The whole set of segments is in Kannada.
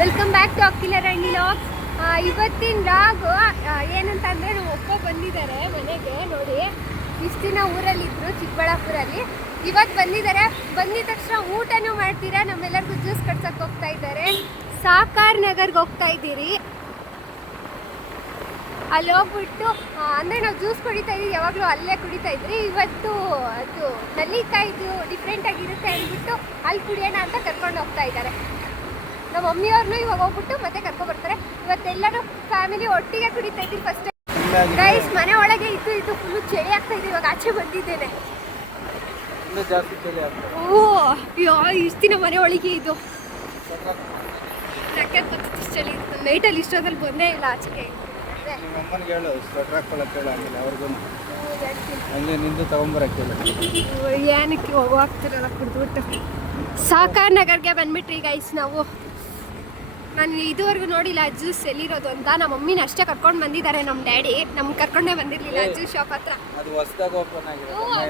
Welcome back to Akhilarani logs. ಇವತ್ತಿನ ಲಾಗು ಏನಂತಂದರೆ ನಮ್ಮ ಅಪ್ಪ ಬಂದಿದ್ದಾರೆ ಮನೆಗೆ. ನೋಡಿ, ಇಷ್ಟು ದಿನ ಊರಲ್ಲಿದ್ದರು ಚಿಕ್ಕಬಳ್ಳಾಪುರಲ್ಲಿ. ಇವತ್ತು ಬಂದಿದ್ದಾರೆ. ಬಂದಿದ ತಕ್ಷಣ ಊಟನೂ ಮಾಡ್ತೀರಾ. ನಮ್ಮೆಲ್ಲರಿಗೂ ಜ್ಯೂಸ್ ಕಟ್ಸೋಕ್ಕೆ ಹೋಗ್ತಾ ಇದ್ದಾರೆ. ಸಾಕಾರ್ ನಗರ್ಗೆ ಹೋಗ್ತಾ ಇದ್ದೀರಿ. ಅಲ್ಲಿ ಹೋಗ್ಬಿಟ್ಟು ಅಂದರೆ ನಾವು ಜ್ಯೂಸ್ ಕುಡಿತಾ ಇದ್ದೀವಿ, ಯಾವಾಗಲೂ ಅಲ್ಲೇ ಕುಡಿತಾ ಇದ್ರಿ. ಇವತ್ತು ಅದು ನಲ್ಲಿಕಾಯ್ದು ಡಿಫ್ರೆಂಟಾಗಿರುತ್ತೆ ಅಂದ್ಬಿಟ್ಟು ಅಲ್ಲಿ ಕುಡಿಯೋಣ ಅಂತ ಕರ್ಕೊಂಡು ಹೋಗ್ತಾ ಇದ್ದಾರೆ. ನಮ್ಮ ಮಮ್ಮಿಯವ್ರನ್ನೂ ಇವಾಗ ಹೋಗ್ಬಿಟ್ಟು ಮತ್ತೆ ಕರ್ಕೊಬರ್ತಾರೆ. ಇವತ್ತೆಲ್ಲರೂ ಫ್ಯಾಮಿಲಿ ಒಟ್ಟಿಗೆ ಕುಡಿತಾ ಇದ್ದೀವಿ. ಫಸ್ಟ್ ಗೈಸ್, ಮನೆ ಒಳಗೆ ಇದು ಫುಲ್ಲು ಚಳಿ ಆಗ್ತಾ ಇದೆ. ಇವಾಗ ಆಚೆ ಬಂದಿದ್ದೇನೆ. ಇಷ್ಟು ದಿನ ಮನೆ ಒಳಗೆ ಇದು ಚಳಿ ಇತ್ತು. ನೈಟಲ್ಲಿ ಇಷ್ಟೊಂದಲ್ಲಿ ಬಂದೇ ಇಲ್ಲ ಆಚೆಗೆ. ಏನಕ್ಕೆ ಹೋಗ್ತಿರಲ್ಲ ಕುಡಿದ್ಬಿಟ್ಟು. ಸಾಕಾರ್ ನಗರ್ಗೆ ಬಂದ್ಬಿಟ್ರಿ ಗೈಸ್ ನಾವು. ನಾನು ಇದುವರೆಗೂ ನೋಡಿಲ್ಲ ಜ್ಯೂಸ್ ಎಲ್ಲಿರೋದು ಅಂತ. ನಮ್ಮ ಮಮ್ಮಿನ ಅಷ್ಟೇ ಕರ್ಕೊಂಡು ಬಂದಿದ್ದಾರೆ. ನಮ್ಮ ಡ್ಯಾಡಿ ನಮ್ಗೆ ಕರ್ಕೊಂಡೇ ಬಂದಿರಲಿಲ್ಲ ಜ್ಯೂಸ್ ಶಾಪ್ ಹತ್ರ.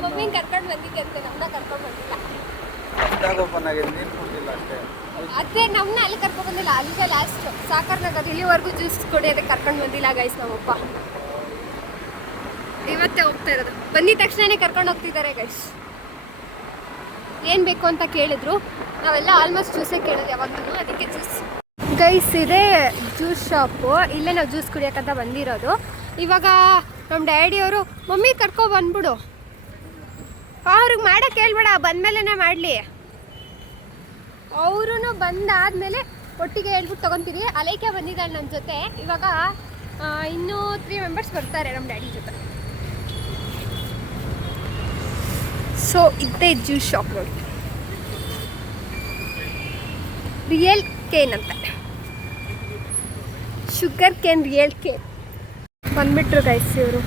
ಮಮ್ಮಿನ ಕರ್ಕೊಂಡು ಬಂದಿದ್ದೆ ಅಂತ ನಮ್ಮನ್ನ ಕರ್ಕೊಂಡು ಬಂದಿಲ್ಲ. ಅದೇ ನಮ್ಮನ್ನ ಅಲ್ಲಿ ಕರ್ಕೊಂಡು ಬಂದಿಲ್ಲ. ಅಲ್ಲಿಗೆ ಲಾಸ್ಟ್ ಸಾಕಾರ್ ನಗರ್ ಇಲ್ಲಿವರೆಗೂ ಜ್ಯೂಸ್ ಕುಡಿಯೋದಕ್ಕೆ ಕರ್ಕೊಂಡು ಬಂದಿಲ್ಲ ಗೈಸ್ ನಮ್ಮಪ್ಪ. ಇವತ್ತೇ ಹೋಗ್ತಾ ಇರೋದು. ಬಂದಿದ ತಕ್ಷಣನೇ ಕರ್ಕೊಂಡು ಹೋಗ್ತಿದ್ದಾರೆ ಗೈಸ್. ಏನು ಬೇಕು ಅಂತ ಕೇಳಿದ್ರು. ನಾವೆಲ್ಲ ಆಲ್ಮೋಸ್ಟ್ ಜ್ಯೂಸೇ ಕೇಳೋದು ಯಾವಾಗಲೂ. ಅದಕ್ಕೆ ಜ್ಯೂಸ್ ಗೈಸ್ ಇದೆ ಜ್ಯೂಸ್ ಶಾಪು. ಇಲ್ಲೇ ನಾವು ಜ್ಯೂಸ್ ಕುಡಿಯೋಕ್ಕಂತ ಬಂದಿರೋದು. ಇವಾಗ ನಮ್ಮ ಡ್ಯಾಡಿಯವರು ಮಮ್ಮಿ ಕರ್ಕೊಬಂದ್ಬಿಡು, ಅವ್ರಿಗೆ ಮಾಡೋಕ್ಕೆ ಹೇಳ್ಬೇಡ, ಬಂದಮೇಲೆ ಮಾಡಲಿ. ಅವರು ಬಂದಾದಮೇಲೆ ಒಟ್ಟಿಗೆ ಹೇಳ್ಬಿಟ್ಟು ತೊಗೊತೀರಿ. ಅಲೈಕೆ ಬಂದಿದ್ದಾಳೆ ನನ್ನ ಜೊತೆ. ಇವಾಗ ಇನ್ನೂ 3 ಮೆಂಬರ್ಸ್ ಬರ್ತಾರೆ ನಮ್ಮ ಡ್ಯಾಡಿ ಜೊತೆ. ಸೊ ಇದೇ ಜ್ಯೂಸ್ ಶಾಪ್ ನೋಡಿ, ರಿಯಲ್ ಕೇನ್ ಅಂತ. ಶುಗರ್ ಕೇನ್, ರಿಯಲ್ ಕೇನ್ ಬಂದ್ಬಿಟ್ರು ಗೈಸ್. ಇವರು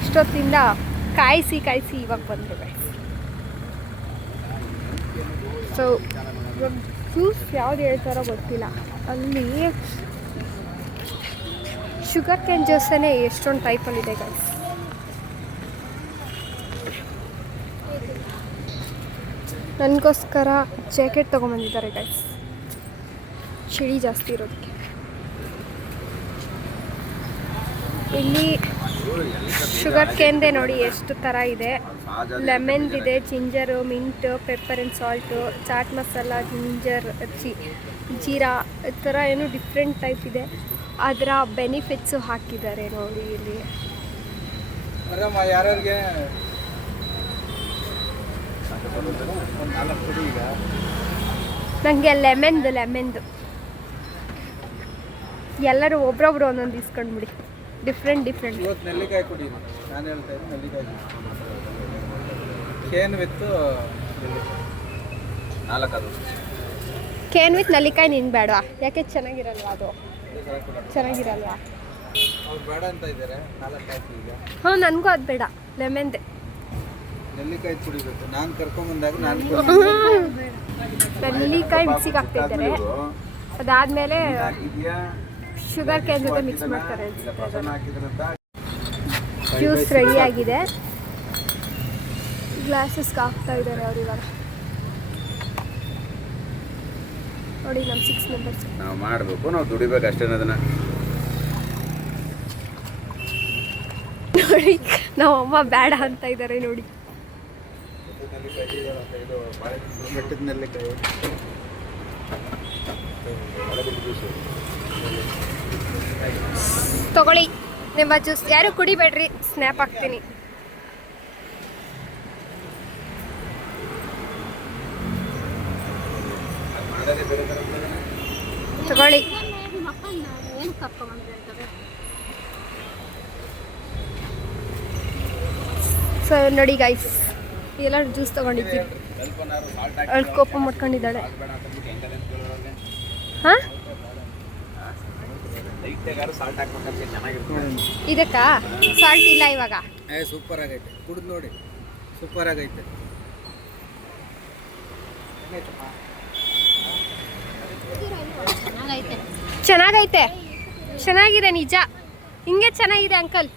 ಇಷ್ಟೊತ್ತಿಂದ ಕಾಯಿಸಿ ಇವಾಗ ಬಂದರು ಗೈಸ್. ಸೊ ಇವಾಗ ಜ್ಯೂಸ್ ಯಾವ್ದು ಹೇಳ್ತಾರೋ ಗೊತ್ತಿಲ್ಲ. ಅಲ್ಲಿ ಶುಗರ್ ಕೇನ್ ಜ್ಯೂಸೇ ಎಷ್ಟೊಂದು ಟೈಪಲ್ಲಿದೆ ಗೈಸ್. ನನಗೋಸ್ಕರ ಜಾಕೆಟ್ ತೊಗೊಂಬಂದಿದ್ದಾರೆ ಗೈಸ್, ಚಳಿ ಜಾಸ್ತಿ ಇರೋದಕ್ಕೆ. ಇಲ್ಲಿ ಶುಗರ್ ಕೇನ್ದೆ ನೋಡಿ ಎಷ್ಟು ಥರ ಇದೆ. ಲೆಮನ್ದಿದೆ, ginger, mint, pepper and salt, chaat masala, ginger, jeera, ಈ ಥರ ಏನು ಡಿಫ್ರೆಂಟ್ ಟೈಪ್ ಇದೆ. ಅದರ ಬೆನಿಫಿಟ್ಸು ಹಾಕಿದ್ದಾರೆ ನೋಡಿ ಇಲ್ಲಿ. ನನಗೆ ಲೆಮನ್ದು ಎಲ್ಲರೂ ಒಬ್ರೊಬ್ರು ಒಂದೊಂದು ಇಸ್ಕೊಂಡ್ಬಿಡಿ. ಡಿಫ್ರೆಂಟ್ ನೆಲ್ಲಿಕಾಯಿ ಕುಡಿ. ನಾನು ಹೇಳ್ತಾ ಇದ್ದೀನಿ ನೆಲ್ಲಿಕಾಯಿ ಕೇನ್ ವಿತ್ 4 ಕೇನ್ ವಿತ್ ನೆಲ್ಲಿಕಾಯಿ. ನಿಂಗೆ ಬೇಡವಾ? ಯಾಕೆ ಚೆನ್ನಾಗಿರಲ್ವಾ ಅದು? ಚೆನ್ನಾಗಿರಲ್ವಾ? ಅವ್ರು ಬೇಡ ಅಂತ ಇದ್ದಾರೆ. 4 ಆಯ್ತು ಈಗ. ಹ್ಞೂ, ನನಗೂ ಅದು ಬೇಡ. ಲೆಮನ್ದೆ ನೆಲ್ಲಿಕಾಯಿ ಕುಡಿಬೇಕು. ನಾನು ಕರ್ಕೊಂಡ್ಬಂದಾಗ ನೆಲ್ಲಿಕಾಯಿ ಮಿಕ್ಸಿಗೆ ಹಾಕ್ತಿದ್ದಾರೆ. ಅದಾದಮೇಲೆ ಶುಗರ್ ಕೇನ್ ಜೊತೆ ಮಿಕ್ಸ್ ಮಾಡ್ತಾರೆ ಅನ್ಸುತ್ತೆ. ಜ್ಯೂಸ್ ರೆಡಿಯಾಗಿದೆ. ಗ್ಲಾಸಸ್ಗೆ ಹಾಕ್ತಾ ಇದ್ದಾರೆ ಅವ್ರು ಇವಾಗ. ನೋಡಿ, ನಮ್ಮ 6 ಮೆಂಬರ್ಸ್ ನಾವು ಮಾಡಬೇಕು, ನಾವು ದುಡಿಬೇಕು ಅಷ್ಟೇ. ಅದನ್ನು ನೋಡಿ, ನಾವು ಅಮ್ಮ ಬೇಡ ಅಂತ ಇದ್ದಾರೆ ನೋಡಿ. ಬೆಟ್ಟದ ನೆಲ್ಲಿಕಾಯಿ ತಗೊಳ್ಳಿ ನಿಮ್ಮ ಜ್ಯೂಸ್. ಯಾರು ಕುಡಿಬೇಡ್ರಿ, ಸ್ನ್ಯಾಪ್ ಹಾಕ್ತೀನಿ. ತಗೊಳ್ಳಿ. ಸೊ ನೋಡಿ ಗೈಸ್, ಎಲ್ಲ ಜ್ಯೂಸ್ ತೊಗೊಂಡಿದ್ದೀವಿ. ಅವಳು ಕೋಪ ಮಾಡ್ಕೊಂಡಿದ್ದಾಳೆ. ಹಾಂ, ಇದಕ್ಕಾ ಸಾಲ್ಟ್ ಇಲ್ಲ ಇವಾಗ. ಸೂಪರ್ ಆಗೈತೆ, ಕುಡಿದು ನೋಡಿ, ಸೂಪರ್ ಆಗೈತೆ. ಚೆನ್ನಾಗೈತೆ, ಚೆನ್ನಾಗಿದೆ ನಿಜ. ಹಿಂಗೆ ಚೆನ್ನಾಗಿದೆ ಅಂಕಲ್.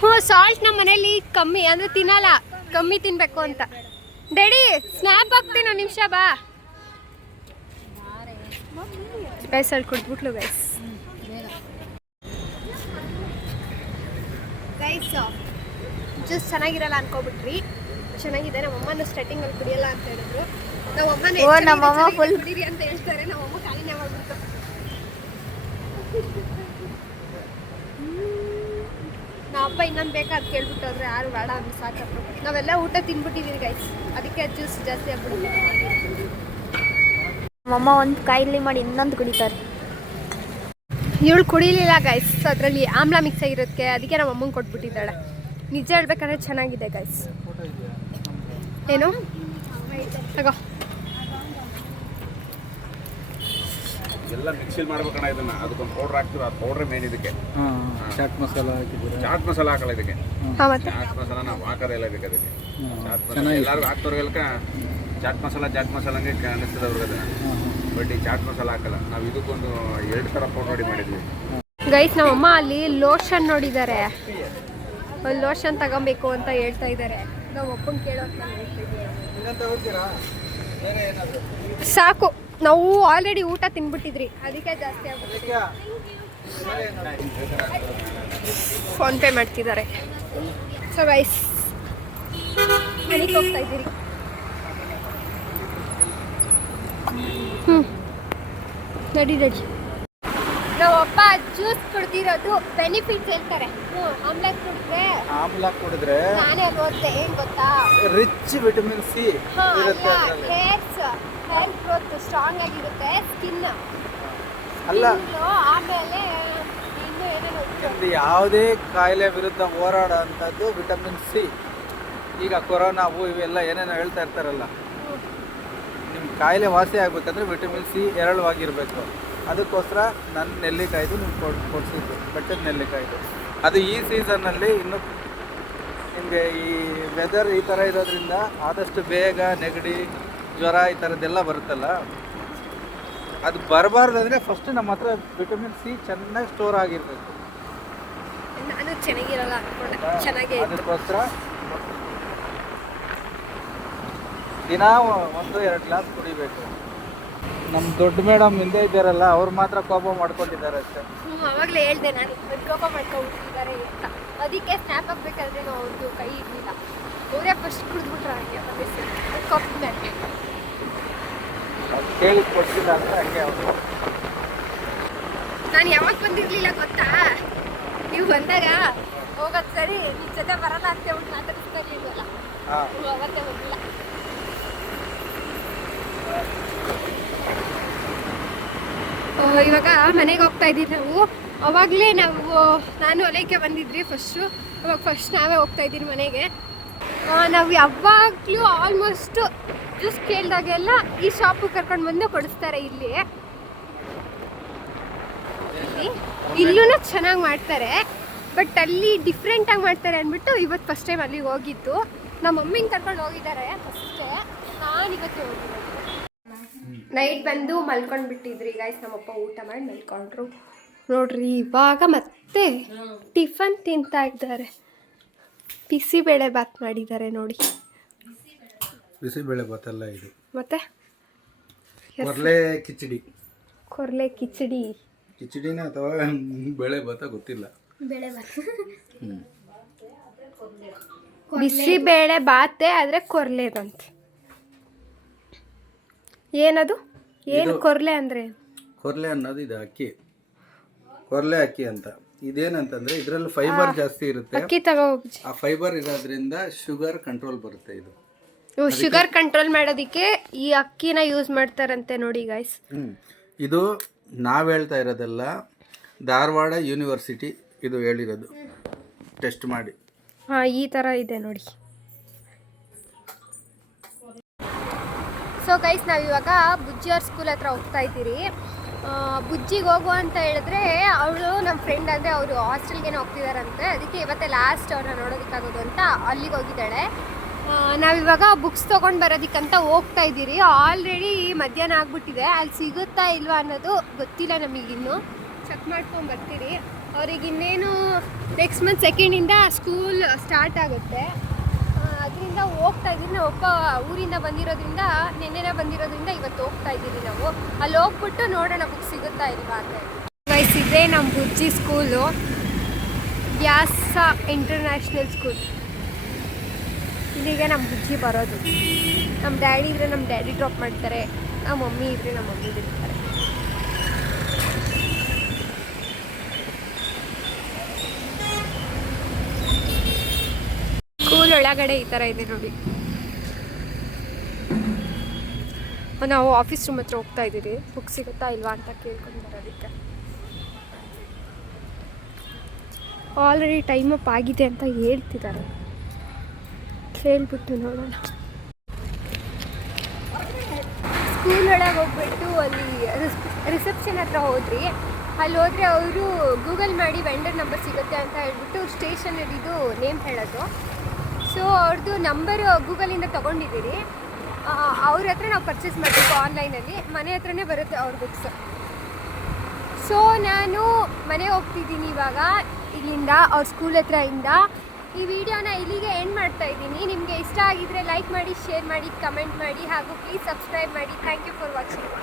ಹ್ಞೂ, ಸಾಲ್ಟ್ ನಮ್ಮ ಮನೇಲಿ ಕಮ್ಮಿ ಅಂದರೆ ತಿನ್ನಲ್ಲ, ಕಮ್ಮಿ ತಿನ್ನಬೇಕು ಅಂತ. ಡ್ಯಾಡಿ ಸ್ನ್ಯಾಪ್ ಹಾಕ್ತೀನಿ, ಒಂದು ನಿಮಿಷ ಬಾ. ಗೈಸ್ ಅಲ್ಲಿ ಕುಡ್ಬಿಟ್ಲು ಗೈಸ್ ಜ್ಯೂಸ್ ಚೆನ್ನಾಗಿರಲ್ಲ ಅನ್ಕೋಬಿಟ್ರಿ. ಚೆನ್ನಾಗಿದೆ. ನಮ್ಮಮ್ಮನ ಸ್ಟಾರ್ಟಿಂಗಲ್ಲಿ ಕುಡಿಯಲ್ಲ ಅಂತ ಹೇಳಿದ್ರು. ನಮ್ಮಮ್ಮ ಫುಲ್ ಕುಡೀರಿ ಅಂತ ಹೇಳ್ತಾರೆ. ನಮ್ಮಮ್ಮ ಖಾಲಿನೇ ಮಾಡ್ಬಿಟ್ಟು ನಮ್ಮ ಅಪ್ಪ ಇನ್ನೊಂದು ಬೇಕಾದ್ ಕೇಳ್ಬಿಟ್ಟು ಹೋದ್ರೆ ಯಾರು ಬೇಡ ಅಂತ ಸಾಕಪ್ಪ. ನಾವೆಲ್ಲ ಊಟ ತಿನ್ಬಿಟ್ಟಿದ್ದೀವಿ ಗೈಸ್, ಅದಕ್ಕೆ ಜ್ಯೂಸ್ ಜಾಸ್ತಿ ಆಗ್ಬಿಡುತ್ತೆ. ನಮ್ಮಮ್ಮ ಒಂದು ಕಾಯಿಲೆ ಮಾಡಿ ಇನ್ನೊಂದು ಕುಡಿತಾರೆ. ಇವಳು ಕುಡಿಲಿಲ್ಲ ಗೈಸ್, ಅದರಲ್ಲಿ ಆಮ್ಲ ಮಿಕ್ಸ್ ಆಗಿರೋದಕ್ಕೆ ಅದಕ್ಕೆ ನಮ್ಮ ಅಮ್ಮಂಗೆ ಕೊಟ್ಬಿಟ್ಟಿದ್ದಾಳೆ. ನಿಜ ಹೇಳ್ಬೇಕಂದ್ರೆ ಚೆನ್ನಾಗಿದೆ ಗೈಸ್. ಏನು ತಗೋ ಎಲ್ಲ ಮಿಕ್ಸಿಲ್ ಮಾಡ್ಬೇಕಣ್ಣ ಇದನ್ನ. ಅದಕ್ಕೊಂದು ಪೌಡ್ರ್ ಹಾಕ್ತಿರೋ, ಆ ಪೌಡ್ರ್ ಮೇನ್ ಇದಕ್ಕೆ. ಚಾಟ್ ಮಸಾಲ ಹಾಕಿದ್ದೀರಾ? ಚಾಟ್ ಮಸಾಲ ಹಾಕಲ್ಲ ಇದಕ್ಕೆ. ಮತ್ತೆ ಚಾಟ್ ಮಸಾಲ ನಾವು ಹಾಕೋದೆಲ್ಲ ಬೇಕು ಅದಕ್ಕೆ. ಚಾಟ್ ಮಸಾಲ ಎಲ್ಲರಿಗೂ ಹಾಕ್ತವ್ರಿಗೆಲ್ಕ ಚಾಟ್ ಮಸಾಲ ಹಂಗೆ ಕಾಣಿಸ್ತದೆ ಅವ್ರಿಗೆ ಅದನ್ನ. ಬಟ್ ಈ ಚಾಟ್ ಮಸಾಲ ಹಾಕಲ್ಲ ನಾವು. ಇದಕ್ಕೊಂದು 2 ಥರ ಪೌಡ್ರ್ ರೆಡಿ ಮಾಡಿದ್ವಿ ಗೈಸ್. ನಮ್ಮಮ್ಮ ಅಲ್ಲಿ ಲೋಷನ್ ನೋಡಿದ್ದಾರೆ, ಒಂದು ಲೋಷನ್ ತಗೊಬೇಕು ಅಂತ ಹೇಳ್ತಾ ಇದ್ದಾರೆ. ನಾವು ಒಪ್ಪಂಗೆ ಕೇಳೋಕೆ ಸಾಕು. ನಾವು ಆಲ್ರೆಡಿ ಊಟ ತಿನ್ಬಿಟ್ಟಿದ್ರಿ, ಅದಕ್ಕೆ ಜಾಸ್ತಿ ಆಗ್ಬಿಟ್ಟಿದೆ. ಫೋನ್ ಪೇ ಮಾಡ್ತಿದ್ದಾರೆ. ಸೊ ಗೈಸ್ ಮನೆಗೆ ಹೋಗ್ತಾ ಇದ್ದೀರಿ. ನಡಿ ನಾವಪ್ಪ ಜ್ಯೂಸ್ ಕುಡ್ದಿರೋದು ಬೆನಿಫಿಟ್ಸ್ ಹೇಳ್ತಾರೆ. ಆಮ್ಲ ಕುಡಿದ್ರೆ ನಾನೇ ಅಲ್ಲಿ ಓದ್ತೆ ಏನ್ ಗೊತ್ತಾ, rich vitamin C hair growth strong ಆಗಿರುತ್ತೆ, ಸ್ಕಿನ್ ಅಲ್ಲ. ಆಮೇಲೆ ಇನ್ನು ಏನೇನು ಯಾವುದೇ ಕಾಯಿಲೆ ವಿರುದ್ಧ ಹೋರಾಡೋ ಅಂಥದ್ದು ವಿಟಮಿನ್ ಸಿ. ಈಗ ಕೊರೋನಾವು ಇವೆಲ್ಲ ಏನೇನೋ ಹೇಳ್ತಾ ಇರ್ತಾರಲ್ಲ, ನಿಮ್ಮ ಕಾಯಿಲೆ ವಾಸಿ ಆಗ್ಬೇಕಂದ್ರೆ ವಿಟಮಿನ್ ಸಿ ಹೇರಳವಾಗಿರಬೇಕು. ಅದಕ್ಕೋಸ್ಕರ ನನ್ನ ನೆಲ್ಲಿಕಾಯ್ದು ನಿಮ್ಗೆ ಕೊಡಿಸಿದ್ದು, ಬೆಟ್ಟದ ನೆಲ್ಲಿಕಾಯ್ದು. ಅದು ಈ ಸೀಸನ್ನಲ್ಲಿ ಇನ್ನು ನಿಮಗೆ ಈ ವೆದರ್ ಈ ಥರ ಇರೋದ್ರಿಂದ ಆದಷ್ಟು ಬೇಗ ನೆಗಡಿ ಜ್ವರ ಈ ಥರದ್ದೆಲ್ಲ ಬರುತ್ತಲ್ಲ, ಅದು ಬರಬಾರ್ದು ಅಂದರೆ ಫಸ್ಟ್ ನಮ್ಮ ಹತ್ರ ವಿಟಮಿನ್ ಸಿ ಚೆನ್ನಾಗಿ ಸ್ಟೋರ್ ಆಗಿರಬೇಕು. ನಾನು ಚೆನ್ನಾಗಿರಲ್ಲ ಅನ್ಕೊಂಡೆ, ಚೆನ್ನಾಗಿ ಅದಕ್ಕೋಸ್ಕರ ದಿನ 1-2 ಗ್ಲಾಸ್ ಕುಡಿಬೇಕು. ನಮ್ಮ ದೊಡ್ಡ ಮೇಡಮ್ ಹಿಂದೆ ಇದ್ದಾರಲ್ಲ, ಅವ್ರು ಮಾತ್ರ ಕೋಪ ಮಾಡ್ಕೊಂಡಿದ್ದಾರೆ ಅಷ್ಟೇ. ಅವಾಗಲೇ ಹೇಳ್ದೆ ನಾನು, ಕೋಪ ಮಾಡ್ಕೊಂಡ್ಬಿಟ್ಟಿದ್ದಾರೆ ಅಂತ. ಅದಕ್ಕೆ ಸ್ನ್ಯಾಪ್ ಹಾಕ್ಬೇಕಾದ್ರೆ ನಾವು ಅವ್ರದ್ದು ಕೈ ಇರಲಿಲ್ಲ, ಅವರೇ ಫಸ್ಟ್ ಕುಡಿದ್ಬಿಟ್ರು. ಹಾಗೆ ಕಪ್ ಮೇಲೆ ಕೇಳಿ ಕೊಡ್ತಿಲ್ಲ ಅಂತ ಹಂಗೆ ಅವರು. ನಾನು ಯಾವಾಗ ಬಂದಿರಲಿಲ್ಲ ಗೊತ್ತಾ, ನೀವು ಬಂದಾಗ ಹೋಗೋದು ಸರಿ ನಿಮ್ಮ ಜೊತೆ ಬರಲ್ಲ ಅಂತ ಹೇಳ್ಬಿಟ್ಟು ಮಾತಾಡಿಸ್ತಾ ಇರ್ಲಿಲ್ವಲ್ಲ, ಅವತ್ತೇ ಬಂದಿಲ್ಲ. ಇವಾಗ ಮನೆಗೆ ಹೋಗ್ತಾ ಇದ್ದೀವಿ ನಾವು. ಅವಾಗಲೇ ನಾನು ಹೊಲಕ್ಕೆ ಬಂದಿದ್ರಿ ಫಸ್ಟು. ಅವಾಗ ಫಸ್ಟ್ ನಾವೇ ಹೋಗ್ತಾ ಇದ್ದೀವಿ ಮನೆಗೆ. ನಾವು ಯಾವಾಗಲೂ ಆಲ್ಮೋಸ್ಟ್ ಜ್ಯೂಸ್ ಕೇಳಿದಾಗೆಲ್ಲ ಈ ಶಾಪಿಗೆ ಕರ್ಕೊಂಡು ಬಂದು ಕೊಡಿಸ್ತಾರೆ. ಇಲ್ಲೂ ಚೆನ್ನಾಗಿ ಮಾಡ್ತಾರೆ, ಬಟ್ ಅಲ್ಲಿ ಡಿಫ್ರೆಂಟಾಗಿ ಮಾಡ್ತಾರೆ ಅಂದ್ಬಿಟ್ಟು ಇವತ್ತು ಫಸ್ಟ್ ಟೈಮ್ ಅಲ್ಲಿಗೆ ಹೋಗಿದ್ದು. ನಮ್ಮ ಮಮ್ಮಿನ ಕರ್ಕೊಂಡು ಹೋಗಿದ್ದಾರೆ ಫಸ್ಟೇ, ನಾನು ಇವತ್ತು ಹೋಗಿದ್ದೆ. ನೈಟ್ ಬಂದು ಮಲ್ಕೊಂಡು ಬಿಟ್ಟಿದ್ರಿ ಗೈಸ್. ನಮ್ಮಪ್ಪ ಊಟ ಮಾಡಿ ಮಲ್ಕೊಂಡ್ರು ನೋಡ್ರಿ. ಇವಾಗ ಮತ್ತೆ ಟಿಫನ್ ತಿಂತಾ ಇದ್ದಾರೆ. ಬಿಸಿಬೇಳೆ ಬಾತ್ ಮಾಡಿದ್ದಾರೆ ನೋಡಿ. ಬಿಸಿಬೇಳೆ ಬಾತ್ ಅಲ್ಲ ಇದು, ಮತ್ತೆ ಕೊರ್ಲೆ ಕಿಚಡಿ ಕಿಚಡಿನ ಅಥವಾ ಬೇಳೆ ಬಾತ ಗೊತ್ತಿಲ್ಲ. ಬಿಸಿಬೇಳೆ ಬಾತೆ ಆದರೆ ಕೊರ್ಲೆದಂತೆ. ಏನದು? ಏನು ಕೊರ್ಲೆ ಅಂದರೆ? ಕೊರ್ಲೆ ಅನ್ನೋದು ಇದು ಅಕ್ಕಿ, ಕೊರ್ಲೆ ಅಕ್ಕಿ ಅಂತ. ಇದೇನಂತಂದ್ರೆ ಇದರಲ್ಲಿ ಫೈಬರ್ ಜಾಸ್ತಿ ಇರುತ್ತೆ. ಅಕ್ಕಿ ತಗೋ. ಆ ಫೈಬರ್ ಇರೋದ್ರಿಂದ ಶುಗರ್ ಕಂಟ್ರೋಲ್ ಬರುತ್ತೆ. ಇದು ಶುಗರ್ ಕಂಟ್ರೋಲ್ ಮಾಡೋದಕ್ಕೆ ಈ ಅಕ್ಕಿನ ಯೂಸ್ ಮಾಡ್ತಾರಂತೆ ನೋಡಿ ಗೈಸ್. ಇದು ನಾವು ಹೇಳ್ತಾ ಇರೋದಲ್ಲ, ಧಾರವಾಡ ಯೂನಿವರ್ಸಿಟಿ ಇದು ಹೇಳಿರೋದು, ಟೆಸ್ಟ್ ಮಾಡಿ. ಈ ಥರ ಇದೆ ನೋಡಿ. ಸೊ ಗೈಸ್, ನಾವಿವಾಗ ಬುಜ್ಜಿಯವ್ರ ಸ್ಕೂಲ್ ಹತ್ರ ಹೋಗ್ತಾ ಇದ್ದೀರಿ. ಬುಜ್ಜಿಗೆ ಹೋಗು ಅಂತ ಹೇಳಿದ್ರೆ ಅವಳು ನಮ್ಮ ಫ್ರೆಂಡ್, ಅಂದರೆ ಅವರು ಹಾಸ್ಟೆಲ್ಗೇನೋ ಹೋಗ್ತಿದ್ದಾರಂತೆ. ಅದಕ್ಕೆ ಇವತ್ತೇ ಲಾಸ್ಟ್ ಅವ್ರನ್ನ ನೋಡೋದಕ್ಕಾಗೋದು ಅಂತ ಅಲ್ಲಿಗೆ ಹೋಗಿದ್ದಾಳೆ. ನಾವಿವಾಗ ಬುಕ್ಸ್ ತೊಗೊಂಡು ಬರೋದಕ್ಕಂತ ಹೋಗ್ತಾ ಇದ್ದೀರಿ. ಆಲ್ರೆಡಿ ಮಧ್ಯಾಹ್ನ ಆಗ್ಬಿಟ್ಟಿದೆ. ಅಲ್ಲಿ ಸಿಗುತ್ತಾ ಇಲ್ವಾ ಅನ್ನೋದು ಗೊತ್ತಿಲ್ಲ ನಮಗಿನ್ನು. ಚೆಕ್ ಮಾಡ್ಕೊಂಡು ಬರ್ತೀರಿ. ಅವ್ರಿಗೆ ಇನ್ನೇನು next month 2nd school start ಆಗುತ್ತೆ. ಅದರಿಂದ ಇಲ್ಲಿಂದ ಹೋಗ್ತಾ ಇದ್ದೀವಿ. ನಾವು ಒಬ್ಬ ಊರಿಂದ ಬಂದಿರೋದ್ರಿಂದ ನೆನ್ನೆನೇ ಬಂದಿರೋದ್ರಿಂದ ಇವತ್ತು ಹೋಗ್ತಾ ಇದ್ದೀವಿ ನಾವು. ಅಲ್ಲಿ ಹೋಗ್ಬಿಟ್ಟು ನೋಡೋಣ ಬುಕ್ ಸಿಗುತ್ತಾ ಇಲ್ವಾ ಅಂತ. ಗೈಸ್ ಇದೇ ನಮ್ಮ ಬುಜ್ಜಿ ಸ್ಕೂಲು, ವ್ಯಾಸ ಇಂಟರ್ನ್ಯಾಷನಲ್ ಸ್ಕೂಲ್. ಇಲ್ಲಿಗೆ ನಮ್ಮ ಬುಜ್ಜಿ ಬರೋದು. ನಮ್ಮ ಡ್ಯಾಡಿ ಇದ್ರೆ ನಮ್ಮ ಡ್ಯಾಡಿ ಡ್ರಾಪ್ ಮಾಡ್ತಾರೆ, ನಮ್ಮ ಮಮ್ಮಿ ಇದ್ರೆ ನಮ್ಮ ಮಮ್ಮಿ ಬಿಡ್ತಾರೆ. ಸ್ಕೂಲ್ ಒಳಗಡೆ ಈ ಥರ ಇದೆ ನೋಡಿ. ನಾವು ಆಫೀಸ್ ರೂಮ್ ಹತ್ರ ಹೋಗ್ತಾ ಇದ್ದೀವಿ, ಬುಕ್ ಸಿಗುತ್ತಾ ಇಲ್ವಾ ಅಂತ ಕೇಳ್ಕೊಂಡು ಬರೋದಕ್ಕೆ. ಆಲ್ರೆಡಿ ಟೈಮ್ ಅಪ್ ಆಗಿದೆ ಅಂತ ಹೇಳ್ತಿದ್ದಾರೆ, ಕೇಳ್ಬಿಟ್ಟು ನೋಡೋಣ. ಸ್ಕೂಲ್ ಒಳಗೆ ಹೋಗ್ಬಿಟ್ಟು ಅಲ್ಲಿ ರಿಸೆಪ್ಷನ್ ಹತ್ರ ಹೋದ್ರಿ. ಅಲ್ಲಿ ಹೋದರೆ ಅವರು ಗೂಗಲ್ ಮಾಡಿ ವೆಂಡರ್ ನಂಬರ್ ಸಿಗುತ್ತೆ ಅಂತ ಹೇಳ್ಬಿಟ್ಟು ಸ್ಟೇಷನರಿದು ನೇಮ್ ಹೇಳೋದು. ಸೊ ಅವ್ರದ್ದು ನಂಬರು ಗೂಗಲಿಂದ ತೊಗೊಂಡಿದ್ದೀರಿ. ಅವ್ರ ಹತ್ರ ನಾವು ಪರ್ಚೇಸ್ ಮಾಡಬೇಕು ಆನ್ಲೈನಲ್ಲಿ. ಮನೆ ಹತ್ರನೇ ಬರುತ್ತೆ ಅವ್ರ ಬುಕ್ಸ್. ಸೊ ನಾನು ಮನೆಗೆ ಹೋಗ್ತಿದ್ದೀನಿ ಇವಾಗ ಇಲ್ಲಿಂದ, ಅವ್ರ ಸ್ಕೂಲ್ ಹತ್ರ ಇಂದ. ಈ ವಿಡಿಯೋನ ಇಲ್ಲಿಗೆ ಎಂಡ್ ಮಾಡ್ತಾ ಇದ್ದೀನಿ. ನಿಮಗೆ ಇಷ್ಟ ಆಗಿದ್ರೆ ಲೈಕ್ ಮಾಡಿ, ಶೇರ್ ಮಾಡಿ, ಕಮೆಂಟ್ ಮಾಡಿ ಹಾಗೂ ಪ್ಲೀಸ್ ಸಬ್ಸ್ಕ್ರೈಬ್ ಮಾಡಿ. Thank you for watching.